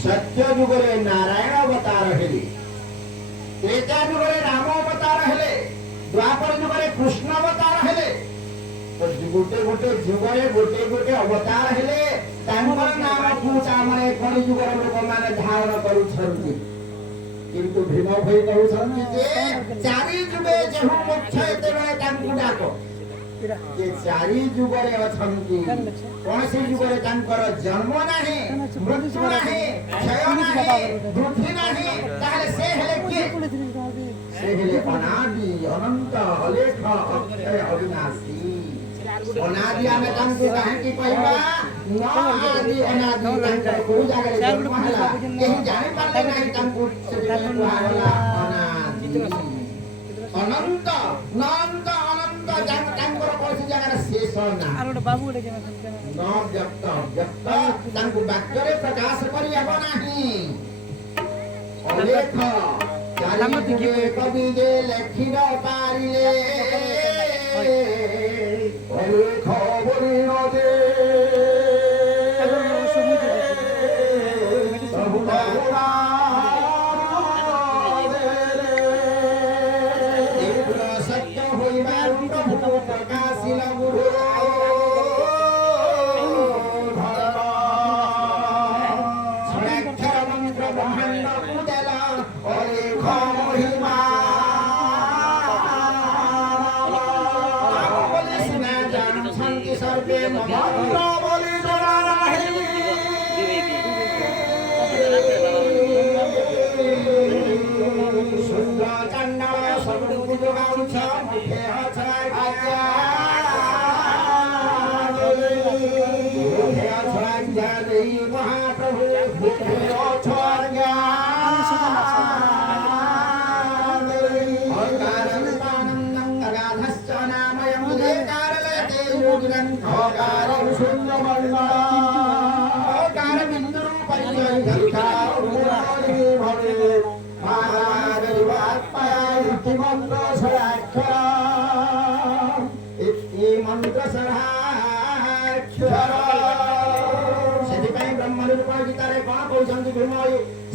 सत्य जुगरे नारायण अवतार हेले, त्रेता जुगरे राम अवतार हेले, द्वापर जुगरे कृष्ण अवतार हेले। तो गोटे गोटे जुगरे गोटे गोटे अवतार हेले तांकर नाम पूजा माने कली जुगर लोक माने धारण करूछन्ति। किंतु भीम भई कहउछन्ति जे चारि जुगे जेहु मोक्ष एतेबेले तांकु डाको जे चारि जुगरे अछन्ति कोनसी जुगरे तांकर जन्म नाही मृत्यु नाही क्षय नाही वृद्धि नाही ताले से हेले के से हेले अनादि अनंत अलेख अक्षय अविनाशी। अनादि आमे तांकु काहेकि कहबा न आदि अनादि तांकर कोई जागे जन्म हला केहि जानि पाले नाही तांकु से कुहाला अनादि अनंत अनंत अनंत तांकर कोसी जागार शेष ना आर गोटे बाबू गोटे न व्यक्त व्यक्त तांकु वाक्यरे प्रकाश करि हेबो नाही। अलेख चारि जुगे कवि जे लेखि न पारिले अलेख बरिण दे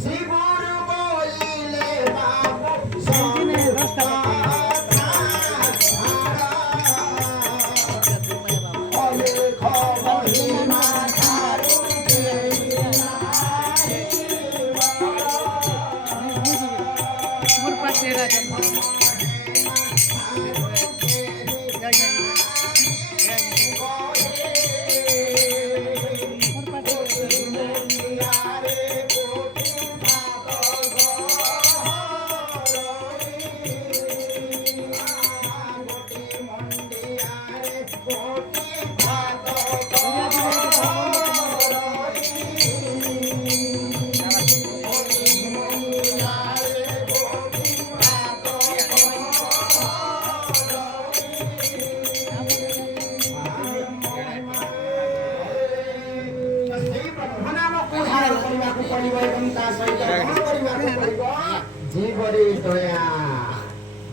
श्री गुरु बोले बाबू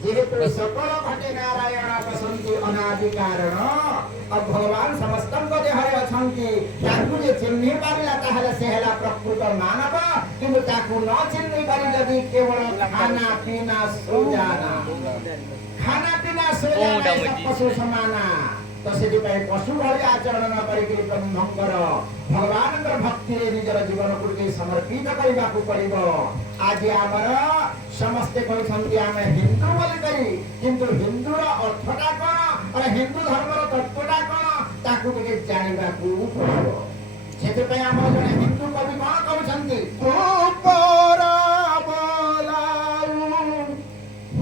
जेहेतु सकल घटे नारायण बसंती अनादि कारण अब भगवान समस्त देहरे अछंती ताकू जे चिन्हि पारिला ताहले से हेला प्रकृत मानव किंतु ताकू न चिन्हि पारि जदि केवल खाना पीना सोजाना खाना पीना सोजाना पशु समाना तो से पशु भाई आचरण न करिक ब्रह्मंकर भगवान भक्ति निजर जीवन को समर्पित करने को पड़ो। आज आमर समस्ते कहते आम हिंदू बोलिकी किंतु हिंदूर अर्थटा कौन और हिंदू धर्मर तत्वटा कौन ताकू जानवा पड़ो। से आम जड़े हिंदू कवि कौन कहते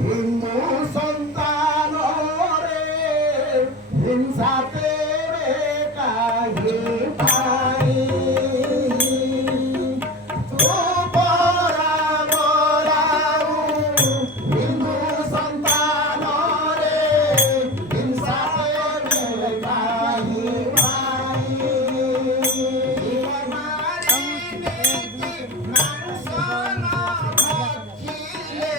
हिंदू संतान हिंसा तेरे काहे भाई तू बोरा बोराऊ हिंदू संतान रे हिंसा तेरे काहे भाई हमारी नीति मानसन भक्षिले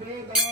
Vedo